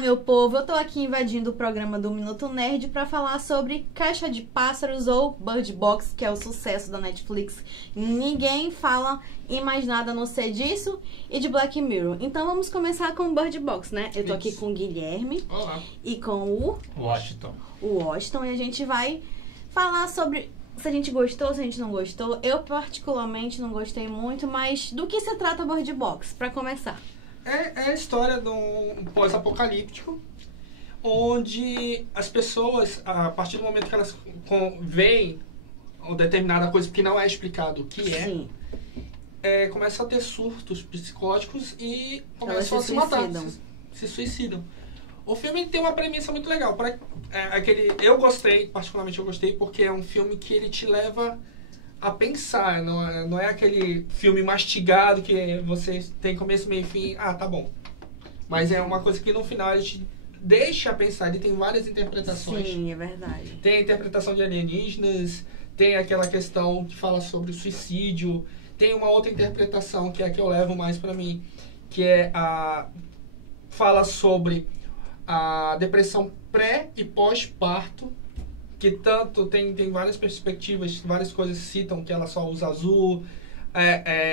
meu povo, eu tô aqui invadindo o programa do Minuto Nerd pra falar sobre Caixa de Pássaros ou Bird Box, que é o sucesso da Netflix. Ninguém fala em mais nada a não ser disso e de Black Mirror. Então vamos começar com o Bird Box, né? Eu tô aqui com o Guilherme. Olá. E com o Washington, e a gente vai falar sobre se a gente gostou, se a gente não gostou. Eu particularmente não gostei muito, mas do que se trata Bird Box, pra começar? É a história de um pós-apocalíptico, onde as pessoas, a partir do momento que elas veem uma determinada coisa que não é explicado o que começam a ter surtos psicológicos e começam a se matar, se suicidam. O filme tem uma premissa muito legal. Eu gostei, particularmente eu gostei, porque é um filme que ele te leva a pensar, não é aquele filme mastigado que você tem começo, meio e fim, tá bom. Mas é uma coisa que no final ele te deixa pensar, ele tem várias interpretações. Sim, é verdade. Tem a interpretação de alienígenas, tem aquela questão que fala sobre o suicídio, tem uma outra interpretação que é a que eu levo mais pra mim, que é fala sobre a depressão pré e pós-parto, que tanto tem várias perspectivas, várias coisas citam que ela só usa azul,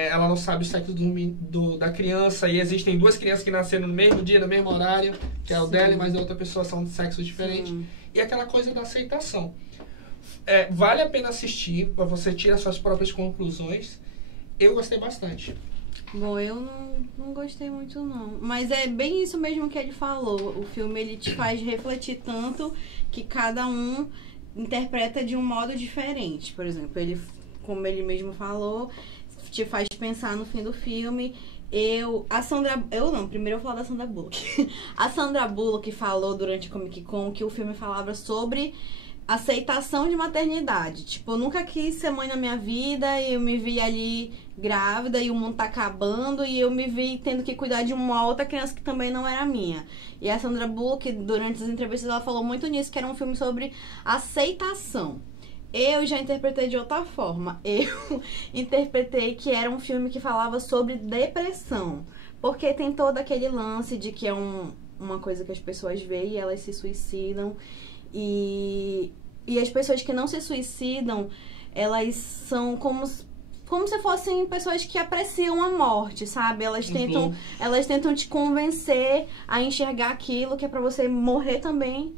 ela não sabe o sexo da criança, e existem duas crianças que nasceram no mesmo dia, no mesmo horário, que é o dela, mas a outra pessoa são de sexos diferentes. E aquela coisa da aceitação. Vale a pena assistir, para você tirar suas próprias conclusões. Eu gostei bastante. Bom, eu não gostei muito não, mas é bem isso mesmo que ele falou. O filme ele te faz refletir tanto que cada um interpreta de um modo diferente. Por exemplo, ele, como ele mesmo falou, te faz pensar no fim do filme. Primeiro eu vou falar da Sandra Bullock. A Sandra Bullock falou durante a Comic Con que o filme falava sobre aceitação de maternidade. Tipo, eu nunca quis ser mãe na minha vida e eu me vi ali grávida e o mundo tá acabando e eu me vi tendo que cuidar de uma outra criança que também não era minha. E a Sandra Bullock, durante as entrevistas, ela falou muito nisso, que era um filme sobre aceitação. Eu já interpretei de outra forma. Eu interpretei que era um filme que falava sobre depressão. Porque tem todo aquele lance de que é uma coisa que as pessoas veem e elas se suicidam. E as pessoas que não se suicidam, elas são como se fossem pessoas que apreciam a morte, sabe? Elas tentam te convencer a enxergar aquilo que é pra você morrer também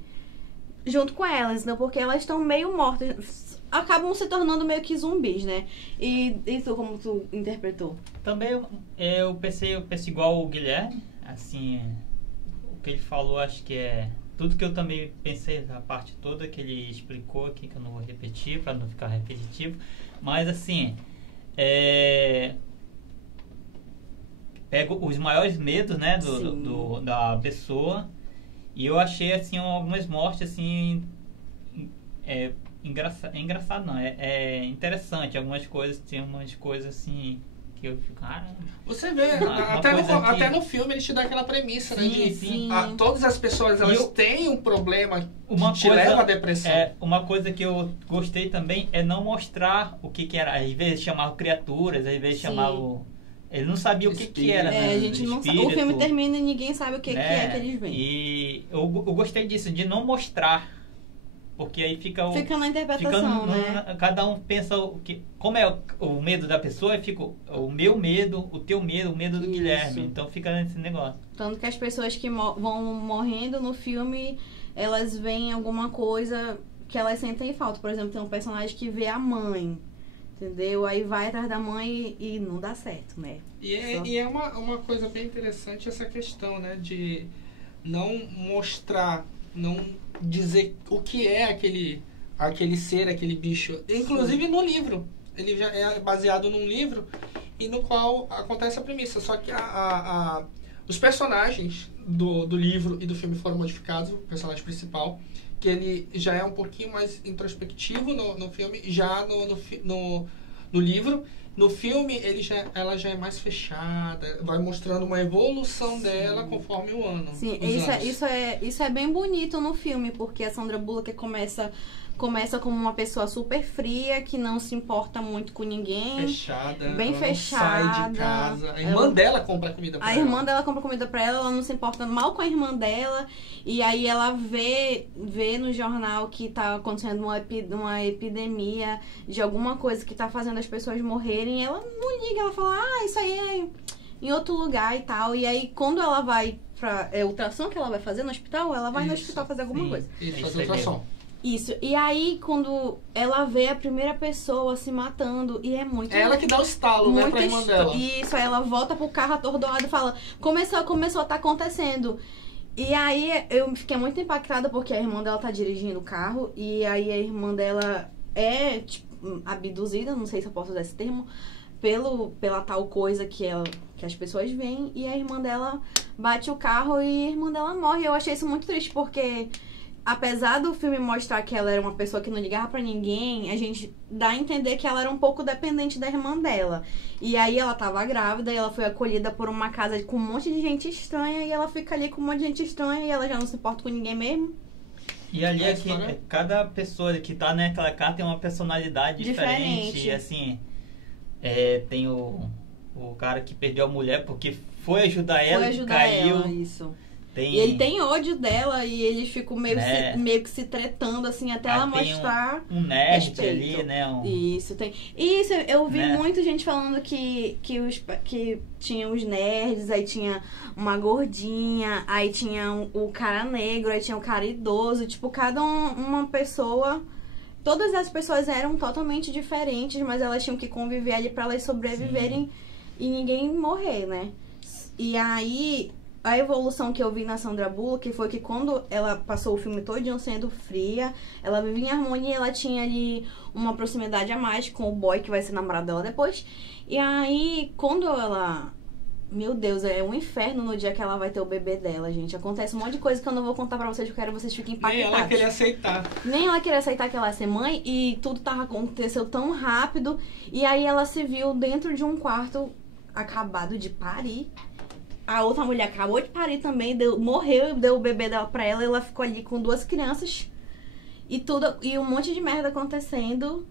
junto com elas, não? Porque elas estão meio mortas, acabam se tornando meio que zumbis, né? E tu, como tu interpretou? Também eu pensei igual o Guilherme, assim, o que ele falou, acho que é tudo que eu também pensei, a parte toda que ele explicou aqui, que eu não vou repetir, para não ficar repetitivo. Mas, assim, pego os maiores medos, né, da pessoa. E eu achei, assim, algumas mortes, assim, engraçado não, é interessante. Algumas coisas, tem umas coisas, assim, que eu fico, caramba. Você vê, até no filme ele te dá aquela premissa, né? Todas as pessoas, elas têm um problema que te leva à depressão. Uma coisa que eu gostei também é não mostrar o que era. Às vezes chamavam criaturas, às vezes chamavam... Ele não sabia o que era, né? A gente não sabe. O filme termina e ninguém sabe o que é que eles veem. E eu gostei disso, de não mostrar. Porque aí fica na interpretação, né? Cada um pensa como é o medo da pessoa, e fica o meu medo, o teu medo, o medo do Guilherme. Então fica nesse negócio. Tanto que as pessoas que vão morrendo no filme, elas veem alguma coisa que elas sentem falta. Por exemplo, tem um personagem que vê a mãe, entendeu? Aí vai atrás da mãe e não dá certo, né? E é uma coisa bem interessante essa questão, né? De não mostrar, não dizer o que é aquele ser, aquele bicho. Inclusive no livro. Ele já é baseado num livro e no qual acontece a premissa. Só que os personagens do livro e do filme foram modificados. O personagem principal, que ele já é um pouquinho mais introspectivo no filme, já no livro. No filme, ela já é mais fechada, vai mostrando uma evolução dela conforme o ano. Sim, isso é bem bonito no filme, porque a Sandra Bullock começa como uma pessoa super fria, que não se importa muito com ninguém. Fechada. Bem ela fechada. Não sai de casa. A irmã dela compra comida pra ela. A irmã dela compra comida pra ela não se importa mal com a irmã dela. E aí ela vê no jornal que tá acontecendo uma epidemia de alguma coisa que tá fazendo as pessoas morrerem. Ela não liga, ela fala, isso aí é em outro lugar e tal. E aí quando ela vai pra ultrassom que ela vai fazer no hospital, ela vai no hospital fazer alguma coisa. Isso, fazer ultrassom. Isso, e aí quando ela vê a primeira pessoa se matando, e é muito... É ela que dá o estalo, né, pra irmã dela. Isso, aí ela volta pro carro atordoada e fala, começou a tá acontecendo. E aí eu fiquei muito impactada porque a irmã dela tá dirigindo o carro, e aí a irmã dela é, tipo, abduzida, não sei se eu posso usar esse termo, pela tal coisa que as pessoas veem, e a irmã dela bate o carro e a irmã dela morre. Eu achei isso muito triste, porque... apesar do filme mostrar que ela era uma pessoa que não ligava pra ninguém, a gente dá a entender que ela era um pouco dependente da irmã dela. E aí ela tava grávida e ela foi acolhida por uma casa com um monte de gente estranha, e ela fica ali com um monte de gente estranha e ela já não se importa com ninguém mesmo. E ali cada pessoa que tá naquela casa tem uma personalidade diferente. E assim, tem o cara que perdeu a mulher porque foi ajudar ela e caiu. Isso. E ele tem ódio dela e eles ficam meio que se tretando, assim, até ela mostrar um nerd respeito. Ali, né? Isso, tem. Isso, eu vi muita gente falando que tinha os nerds, aí tinha uma gordinha, aí tinha o cara negro, aí tinha o cara idoso, tipo, cada uma pessoa... Todas as pessoas eram totalmente diferentes, mas elas tinham que conviver ali pra elas sobreviverem e ninguém morrer, né? E aí... a evolução que eu vi na Sandra Bullock foi que quando ela passou o filme todinho sendo fria, ela vivia em harmonia, ela tinha ali uma proximidade a mais com o boy que vai ser namorado dela depois. E aí, quando ela... Meu Deus, é um inferno no dia que ela vai ter o bebê dela, gente. Acontece um monte de coisa que eu não vou contar pra vocês, porque eu quero que vocês fiquem impactados. Nem ela queria aceitar. Nem ela queria aceitar que ela ia ser mãe, e tudo aconteceu tão rápido. E aí ela se viu dentro de um quarto acabado de parir. A outra mulher acabou de parir também, morreu, deu o bebê dela pra ela, e ela ficou ali com 2 crianças e um monte de merda acontecendo.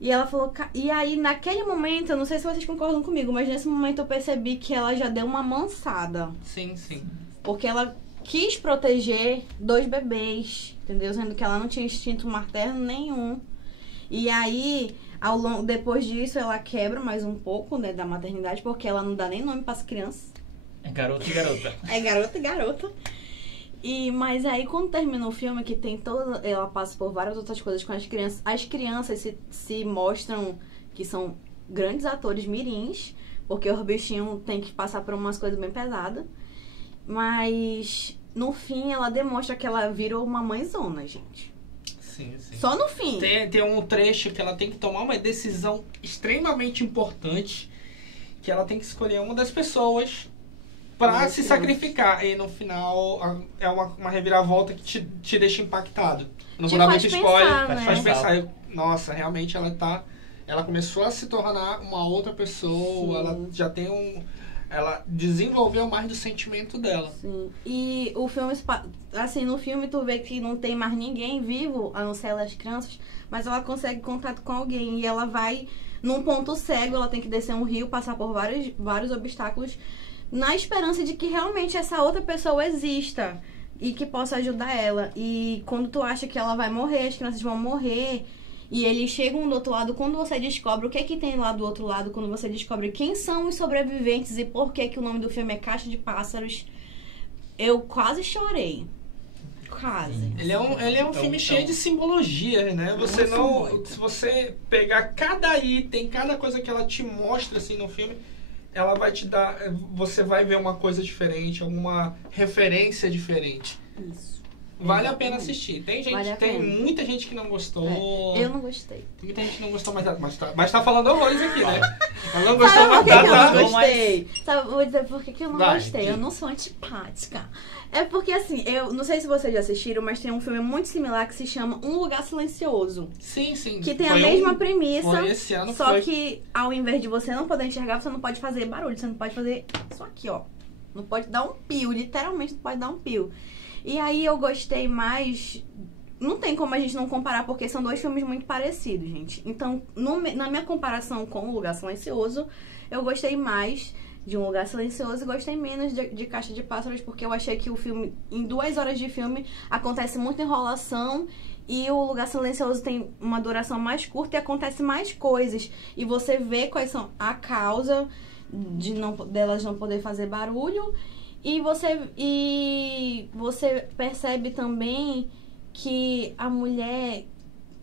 E ela falou... E aí, naquele momento, eu não sei se vocês concordam comigo, mas nesse momento eu percebi que ela já deu uma mansada. Sim, sim. Porque ela quis proteger 2 bebês, entendeu? Sendo que ela não tinha instinto materno nenhum. E aí... depois disso, ela quebra mais um pouco, né, da maternidade, porque ela não dá nem nome pras crianças. É garota e garota. É garota e garota. Mas aí, quando termina o filme, que tem toda... Ela passa por várias outras coisas com as crianças. As crianças se mostram que são grandes atores mirins, porque os bichinhos têm que passar por umas coisas bem pesadas. Mas, no fim, ela demonstra que ela virou uma mãezona, gente. Sim, sim. Só no fim. Tem um trecho que ela tem que tomar uma decisão extremamente importante, que ela tem que escolher uma das pessoas pra se sacrificar. E no final é uma reviravolta que te deixa impactado. Não vou dar muito spoiler, né? faz pensar. Nossa, realmente ela começou a se tornar uma outra pessoa. Sim. Ela já tem ela desenvolveu mais do sentimento dela. Sim. E o filme, assim, no filme tu vê que não tem mais ninguém vivo, a não ser as crianças, mas ela consegue contato com alguém. E ela vai num ponto cego, ela tem que descer um rio, passar por vários obstáculos, na esperança de que realmente essa outra pessoa exista e que possa ajudar ela. E quando tu acha que ela vai morrer, as crianças vão morrer, e eles chegam do outro lado, quando você descobre o que é que tem lá do outro lado, quando você descobre quem são os sobreviventes e por que o nome do filme é Caixa de Pássaros, eu quase chorei. Quase. Ele é um filme cheio de simbologia, né? Se você pegar cada item, cada coisa que ela te mostra assim no filme, ela vai te dar... Você vai ver uma coisa diferente, alguma referência diferente. Isso. Vale a pena assistir. Tem gente, Vale a tem pena. muita gente que não gostou. Eu não gostei. Muita gente não gostou, mas tá falando horrores aqui, né? Ela não gostou, Sabe por mas que, que eu não tá. gostei? Sabe, vou dizer por que, que eu não Vai, gostei. diga. Eu não sou antipática. É porque, assim, eu não sei se vocês já assistiram, mas tem um filme muito similar que se chama Um Lugar Silencioso. Sim. Que tem a Foi mesma premissa, foi esse ano, só foi. que ao invés de você não poder enxergar, você não pode fazer barulho. Você não pode fazer isso aqui, ó. Não pode dar um pio, literalmente não pode dar um pio. E aí eu gostei mais... Não tem como a gente não comparar, porque são dois filmes muito parecidos, gente. Então, na minha comparação com O Lugar Silencioso, eu gostei mais de Um Lugar Silencioso e gostei menos de Caixa de Pássaros, porque eu achei que o filme, em 2 horas de filme, acontece muita enrolação e O Lugar Silencioso tem uma duração mais curta e acontece mais coisas. E você vê quais são a causa delas não poder fazer barulho e você percebe também que a mulher,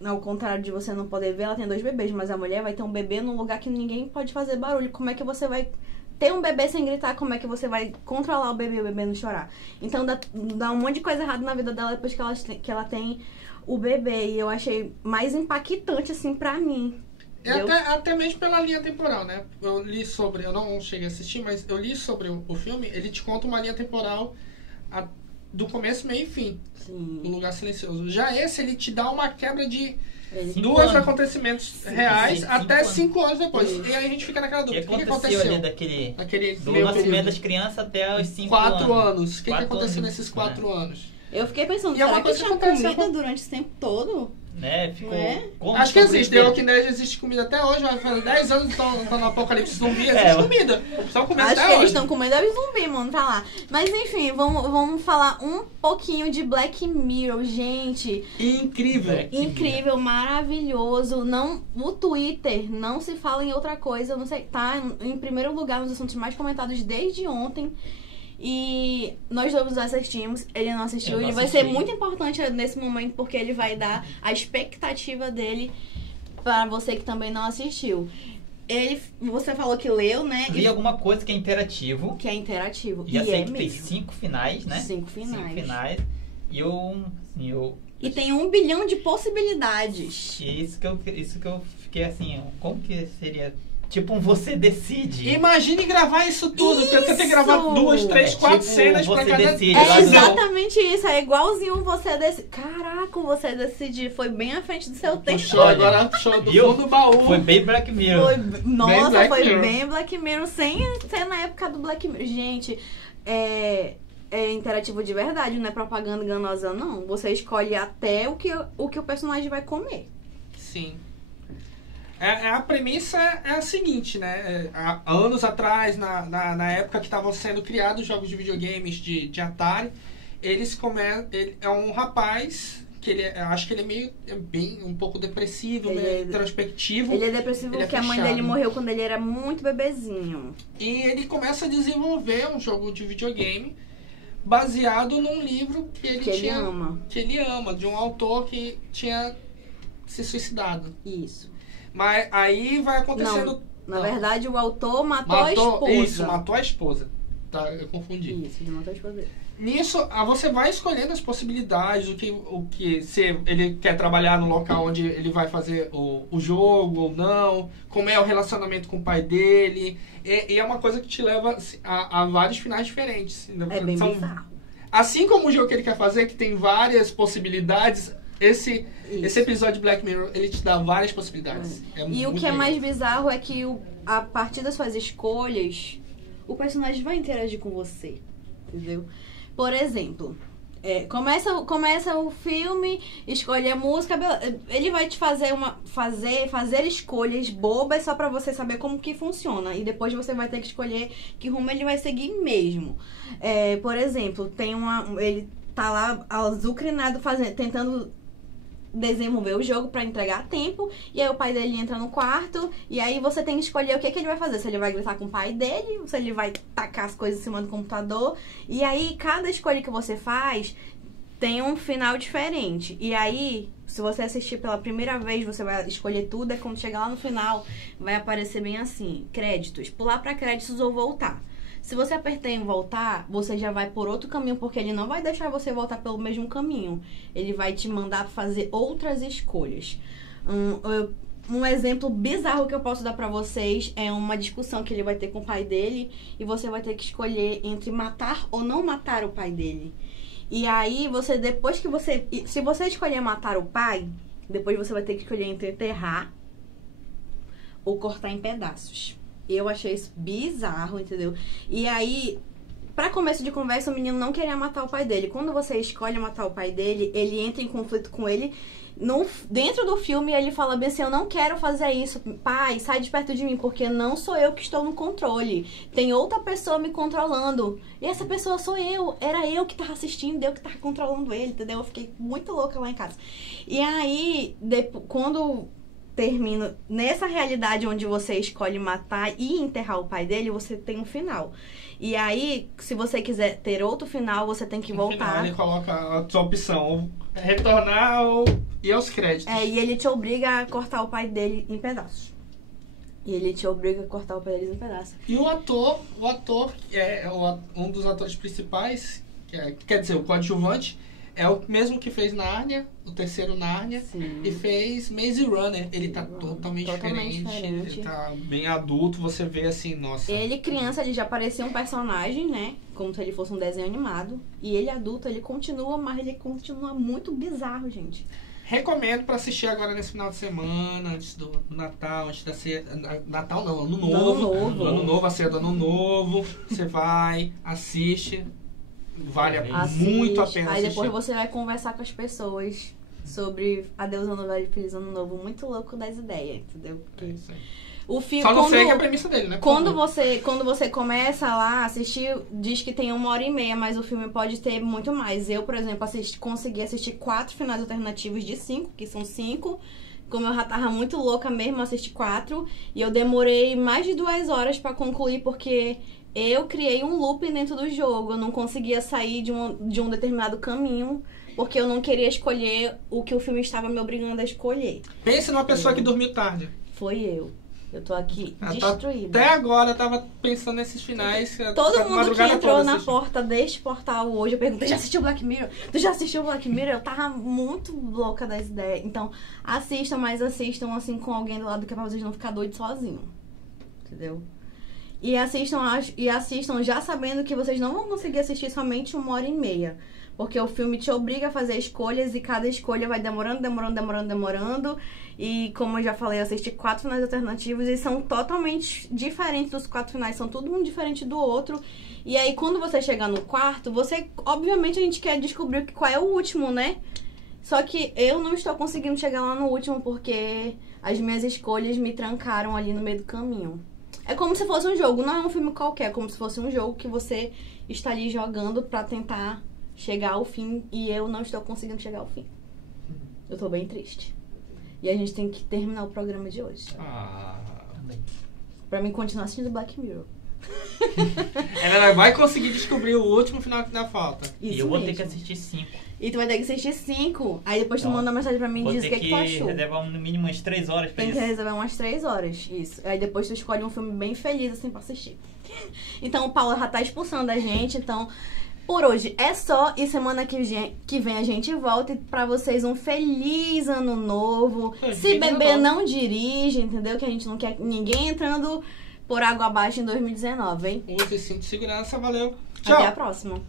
ao contrário de você não poder ver, ela tem 2 bebês, mas a mulher vai ter um bebê num lugar que ninguém pode fazer barulho. Como é que você vai ter um bebê sem gritar? Como é que você vai controlar o bebê não chorar? Então dá um monte de coisa errada na vida dela depois que ela tem o bebê. E eu achei mais impactante, assim, pra mim. Até mesmo pela linha temporal, né? Eu não cheguei a assistir, mas eu li sobre o filme. Ele te conta uma linha temporal do começo, meio e fim. Sim. O Lugar Silencioso. Já esse, ele te dá uma quebra de 5 2 anos. acontecimentos reais sim, até 5 5 anos depois. Isso. E aí a gente fica naquela O que dúvida. O que aconteceu aconteceu? ali do meio nascimento período? das crianças até os 5 4 anos. O que 4 aconteceu anos, nesses 4 anos? Eu fiquei pensando, E é uma será que coisa que tinha acontece, comida durante esse tempo todo? Né? Ficou... É? Como Acho que existe. The sobreviver? Walking Dead existe comida até hoje. Vai fazer 10 anos que estão no apocalipse zumbi. Existe É, comida. Estão comendo Acho até que eles hoje. estão com medo de zumbi, mano, tá lá. Mas enfim, vamos falar um pouquinho de Black Mirror, gente. Incrível. Incrível, maravilhoso. O Twitter não se fala em outra coisa, não sei, tá em primeiro lugar nos assuntos mais comentados desde ontem. E nós todos assistimos, ele não assistiu. Eu não Ele vai assisti. ser muito importante nesse momento, porque ele vai dar a expectativa dele para você que também não assistiu. Você falou que leu, né? Vi alguma coisa que é interativo. Que é interativo. Já e sei é que tem mesmo. 5 finais, né? 5 finais. 5 finais. E eu E tem 1 bilhão de possibilidades. isso que eu fiquei assim, como que seria tipo um Você Decide? Imagine gravar isso tudo. Porque você tem que gravar Isso! 2, 3, É 4 tipo cenas pra Você cada... Decide. É Lá no- exatamente isso, é igualzinho Você Decidir. Caraca, Você Decidir foi bem à frente do seu tempo. Puxou agora, puxou do Viu? fundo do baú. Foi bem Black Mirror. Nossa, Black foi Mirror. bem Black Mirror, sem ser na época do Black Mirror. Gente, é interativo de verdade, não é propaganda enganosa, não. Você escolhe até o que o personagem vai comer. Sim. A premissa é a seguinte, né? Há anos atrás, na época que estavam sendo criados jogos de videogames de Atari, ele é um rapaz que acho que ele é bem um pouco depressivo, Ele meio é- introspectivo. Ele é depressivo Ele é porque a mãe fechado. dele morreu quando ele era muito bebezinho. E ele começa a desenvolver um jogo de videogame baseado num livro que ele ama. que ele ama, de um autor que tinha se suicidado. Isso. Mas aí vai acontecendo... Na verdade, o autor matou a esposa. Isso, matou a esposa. Tá, eu confundi. Isso, ele matou a esposa dele. Nisso, você vai escolhendo as possibilidades, se ele quer trabalhar no local onde ele vai fazer o jogo ou não, como é o relacionamento com o pai dele. E é uma coisa que te leva a vários finais diferentes. É bem bizarro. Assim como o jogo que ele quer fazer, que tem várias possibilidades, esse episódio de Black Mirror, ele te dá várias possibilidades. E o muito que é legal. mais bizarro é que a partir das suas escolhas, o personagem vai interagir com você. Entendeu? Por exemplo, começa o filme, escolhe a música, ele vai te fazer escolhas bobas só pra você saber como que funciona. E depois você vai ter que escolher que rumo ele vai seguir mesmo. Por exemplo, ele tá lá azucrinado tentando desenvolver o jogo pra entregar a tempo, e aí o pai dele entra no quarto, e aí você tem que escolher o que ele vai fazer, se ele vai gritar com o pai dele, se ele vai tacar as coisas em cima do computador, e aí cada escolha que você faz tem um final diferente, e aí se você assistir pela primeira vez, você vai escolher tudo, e quando chegar lá no final vai aparecer bem assim, créditos, pular pra créditos ou voltar. Se você apertar em voltar, você já vai por outro caminho, porque ele não vai deixar você voltar pelo mesmo caminho. Ele vai te mandar fazer outras escolhas. Um exemplo bizarro que eu posso dar pra vocês é uma discussão que ele vai ter com o pai dele e você vai ter que escolher entre matar ou não matar o pai dele. E aí, se você escolher matar o pai, depois você vai ter que escolher entre enterrar ou cortar em pedaços. Eu achei isso bizarro, entendeu? E aí, pra começo de conversa, o menino não queria matar o pai dele. Quando você escolhe matar o pai dele, ele entra em conflito com ele. Dentro do filme, ele fala bem assim, eu não quero fazer isso. Pai, sai de perto de mim, porque não sou eu que estou no controle. Tem outra pessoa me controlando. E essa pessoa sou eu. Era eu que tava assistindo, eu que tava controlando ele, entendeu? Eu fiquei muito louca lá em casa. E aí, quando termina nessa realidade onde você escolhe matar e enterrar o pai dele, você tem um final. E aí, se você quiser ter outro final, você tem que voltar. Final, ele coloca a sua opção, ou retornar ou ir aos créditos. E ele te obriga a cortar o pai dele em pedaços. E o ator é um dos atores principais, quer dizer, o coadjuvante, é o mesmo que fez Nárnia, o terceiro Nárnia, Sim. e fez Maze Runner. Ele tá totalmente diferente, ele tá bem adulto, você vê assim, nossa. Ele criança, ele já parecia um personagem, né? Como se ele fosse um desenho animado. E ele adulto, ele continua, mas ele continua muito bizarro, gente. Recomendo pra assistir agora nesse final de semana, antes do Natal, antes da ceia. Natal não, Ano Novo. Ano Novo, a ceia do Ano Novo. Você vai, assiste. Vale muito a pena assistir. Aí depois assistir. você vai conversar com as pessoas sobre Adeus Ano Velho, Feliz Ano Novo. Muito louco das ideias, entendeu? É isso aí. O filme, só não segue a premissa dele, né? Quando você começa lá a assistir, diz que tem 1h30, mas o filme pode ter muito mais. Eu, por exemplo, consegui assistir 4 finais alternativos de 5, que são 5. Como eu já tava muito louca mesmo, eu assisti 4. E eu demorei mais de 2 horas pra concluir, porque eu criei um loop dentro do jogo. Eu não conseguia sair de um determinado caminho, porque eu não queria escolher o que o filme estava me obrigando a escolher. Pense numa pessoa que dormiu tarde. Foi eu. Eu tô aqui destruída. Até agora eu tava pensando nesses finais. Todo mundo que entrou na porta deste portal hoje, eu perguntei, já assistiu Black Mirror? Tu já assistiu Black Mirror? Eu tava muito louca das ideias. Então, assistam, mas assistam assim com alguém do lado, que é pra vocês não ficar doidos sozinhos. Entendeu? E assistam já sabendo que vocês não vão conseguir assistir somente 1h30. Porque o filme te obriga a fazer escolhas e cada escolha vai demorando. E como eu já falei, eu assisti 4 finais alternativos e são totalmente diferentes dos 4 finais. São tudo um diferente do outro. E aí, quando você chegar no quarto, obviamente a gente quer descobrir qual é o último, né? Só que eu não estou conseguindo chegar lá no último porque as minhas escolhas me trancaram ali no meio do caminho. É como se fosse um jogo, não é um filme qualquer. É como se fosse um jogo que você está ali jogando pra tentar chegar ao fim, e eu não estou conseguindo chegar ao fim. Eu tô bem triste. E a gente tem que terminar o programa de hoje. Pra mim continuar assistindo Black Mirror. Ela vai conseguir descobrir o último final que dá falta. E eu vou ter que assistir 5. E tu vai ter que assistir 5. Aí depois tu manda uma mensagem pra mim e diz o que tu achou. Tem que reservar no mínimo umas 3 horas pra isso. isso. Tem que reservar umas 3 horas, isso. Aí depois tu escolhe um filme bem feliz assim pra assistir. Então o Paulo já tá expulsando a gente, então... Por hoje é só, e semana que vem a gente volta. E pra vocês um feliz ano novo. Se beber, não dirige, entendeu? Que a gente não quer ninguém entrando por água abaixo em 2019, hein? Use cinto de segurança, valeu. Tchau. Até a próxima.